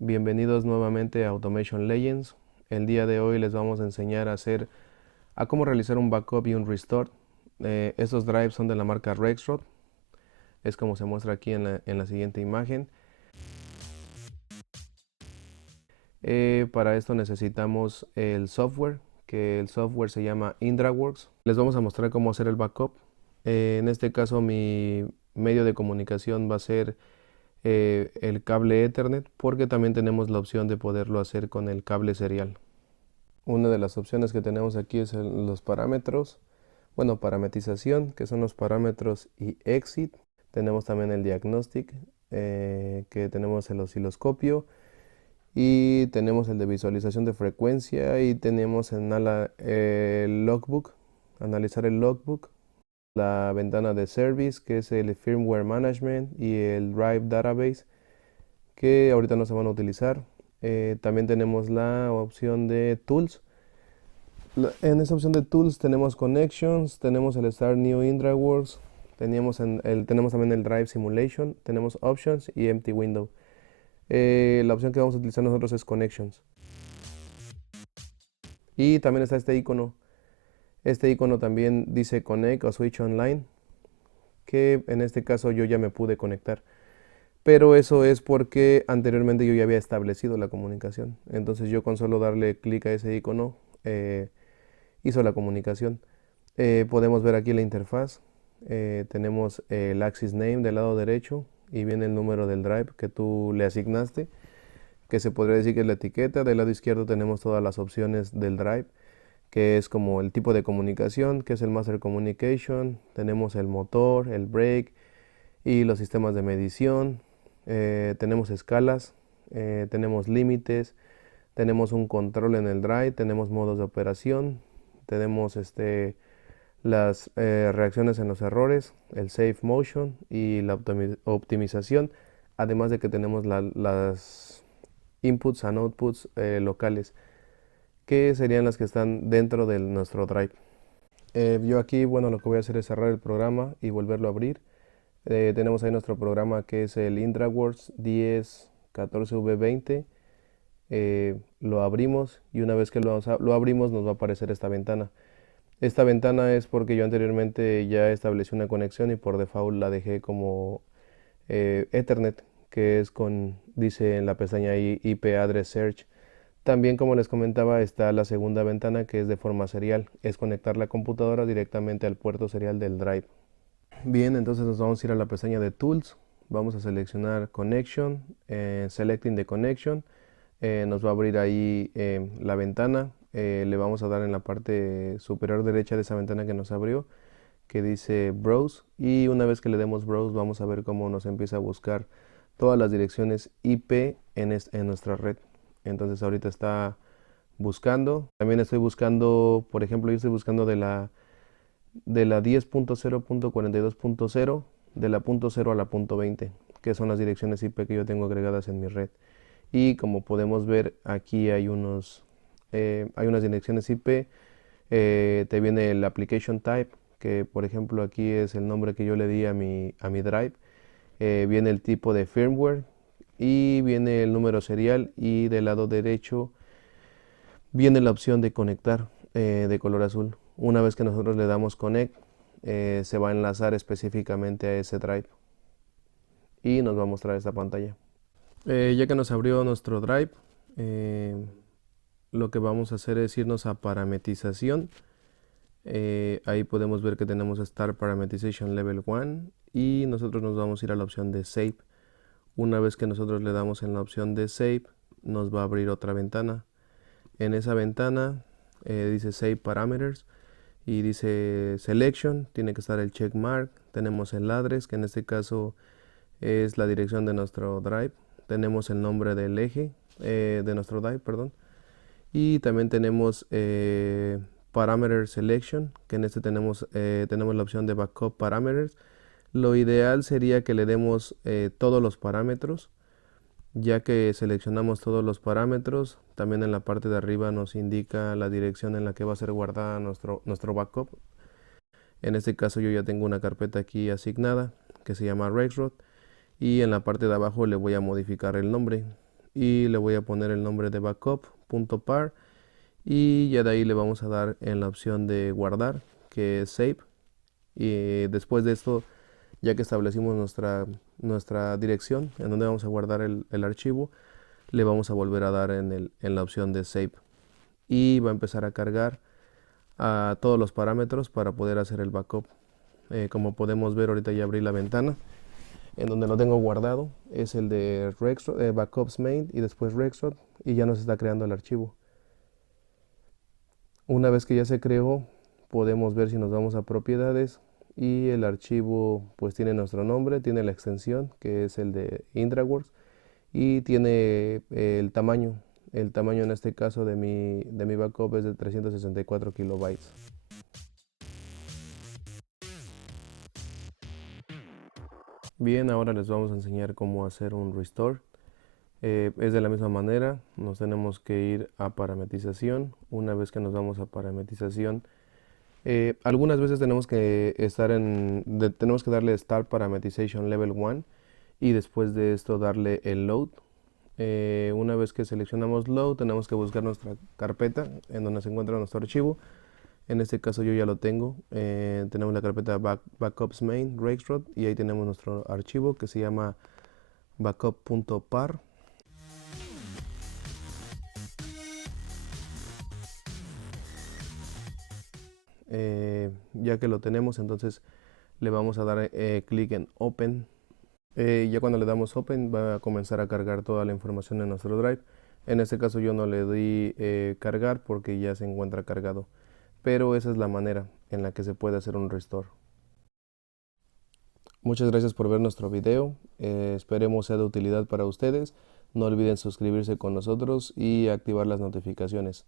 Bienvenidos nuevamente a Automation Legends. El día de hoy les vamos a enseñar a cómo realizar un backup y un restore. Estos drives son de la marca Rexroth, es como se muestra aquí en la siguiente imagen. Para esto necesitamos el software, que el software se llama IndraWorks. Les vamos a mostrar cómo hacer el backup. En este caso mi medio de comunicación va a ser el cable Ethernet, porque también tenemos la opción de poderlo hacer con el cable serial. Una de las opciones que tenemos aquí es los parámetros, bueno, parametrización, que son los parámetros y exit. Tenemos también el diagnostic, que tenemos el osciloscopio, y tenemos el de visualización de frecuencia, y tenemos el logbook, analizar el logbook, la ventana de service, que es el firmware management, y el drive database, que ahorita no se van a utilizar. También tenemos la opción de tools. En esta opción de tools tenemos connections, tenemos el start new IndraWorks, tenemos también el drive simulation, tenemos options y empty window. La opción que vamos a utilizar nosotros es connections. Y también está este icono. Este icono también dice connect o switch online, que en este caso yo ya me pude conectar. Pero eso es porque anteriormente yo ya había establecido la comunicación. Entonces yo con solo darle clic a ese icono hizo la comunicación. Podemos ver aquí la interfaz. Tenemos el Axis Name del lado derecho y viene el número del drive que tú le asignaste, que se podría decir que es la etiqueta. Del lado izquierdo tenemos todas las opciones del drive, que es como el tipo de comunicación, que es el Master Communication. Tenemos el motor, el brake y los sistemas de medición. Tenemos escalas, tenemos límites, tenemos un control en el drive, tenemos modos de operación, tenemos las reacciones en los errores, el safe motion y la optimización, además de que tenemos las inputs and outputs locales, que serían las que están dentro de nuestro drive. Yo aquí, bueno, lo que voy a hacer es cerrar el programa y volverlo a abrir. Tenemos ahí nuestro programa, que es el IndraWorks 1014V20. Lo abrimos, y una vez que lo abrimos nos va a aparecer esta ventana. Esta ventana es porque yo anteriormente ya establecí una conexión y por default la dejé como Ethernet, que es dice en la pestaña ahí IP Address Search. También, como les comentaba, está la segunda ventana, que es de forma serial, es conectar la computadora directamente al puerto serial del drive. Bien, entonces nos vamos a ir a la pestaña de Tools, vamos a seleccionar Connection, Selecting the Connection. Nos va a abrir ahí la ventana. Le vamos a dar en la parte superior derecha de esa ventana que nos abrió, que dice Browse, y una vez que le demos Browse vamos a ver cómo nos empieza a buscar todas las direcciones IP en nuestra red. Entonces ahorita está buscando. También estoy buscando, por ejemplo, yo estoy buscando de la 10.0.42.0, de la punto .0 a la punto .20, que son las direcciones IP que yo tengo agregadas en mi red. Y como podemos ver, aquí hay unas direcciones IP. Te viene el application type, que por ejemplo aquí es el nombre que yo le di a mi drive. Viene el tipo de firmware y viene el número serial, y del lado derecho viene la opción de conectar, de color azul. Una vez que nosotros le damos connect, se va a enlazar específicamente a ese drive y nos va a mostrar esta pantalla. Ya que nos abrió nuestro drive, lo que vamos a hacer es irnos a parametrización. Ahí podemos ver que tenemos Start Parameterization Level 1, y nosotros nos vamos a ir a la opción de Save. Una vez que nosotros le damos en la opción de Save, nos va a abrir otra ventana. En esa ventana dice Save Parameters y dice Selection, tiene que estar el check mark. Tenemos el address, que en este caso es la dirección de nuestro drive. Tenemos el nombre del eje de nuestro drive, perdón. Y también tenemos Parameter Selection, que en este tenemos la opción de Backup Parameters. Lo ideal sería que le demos todos los parámetros. Ya que seleccionamos todos los parámetros, también en la parte de arriba nos indica la dirección en la que va a ser guardada nuestro backup. En este caso yo ya tengo una carpeta aquí asignada que se llama Rexroth, y en la parte de abajo le voy a modificar el nombre. y le voy a poner el nombre de backup.par y ya de ahí le vamos a dar en la opción de guardar, que es save. Y después de esto, ya que establecimos nuestra dirección en donde vamos a guardar el archivo, le vamos a volver a dar en la opción de save y va a empezar a cargar a todos los parámetros para poder hacer el backup. Como podemos ver, ahorita ya abrí la ventana en donde lo tengo guardado, es el de Rexroad, backups main y después Rexroad, y ya nos está creando el archivo. Una vez que ya se creó, podemos ver si nos vamos a propiedades y el archivo pues tiene nuestro nombre, tiene la extensión que es el de IndraWorks y tiene el tamaño. El tamaño en este caso de mi backup es de 364 kilobytes. Bien, ahora les vamos a enseñar cómo hacer un restore. Es de la misma manera, nos tenemos que ir a parametrización. Una vez que nos vamos a parametrización, algunas veces tenemos que tenemos que darle Start Parameterization Level 1 y después de esto darle el Load. Una vez que seleccionamos Load, tenemos que buscar nuestra carpeta en donde se encuentra nuestro archivo. En este caso yo ya lo tengo. Tenemos la carpeta Backups Main, Rexroad, y ahí tenemos nuestro archivo que se llama backup.par. Ya que lo tenemos, entonces le vamos a dar clic en Open. Ya cuando le damos Open va a comenzar a cargar toda la información en nuestro Drive. En este caso yo no le di cargar porque ya se encuentra cargado. Pero esa es la manera en la que se puede hacer un restore. Muchas gracias por ver nuestro video. Esperemos sea de utilidad para ustedes. No olviden suscribirse con nosotros y activar las notificaciones.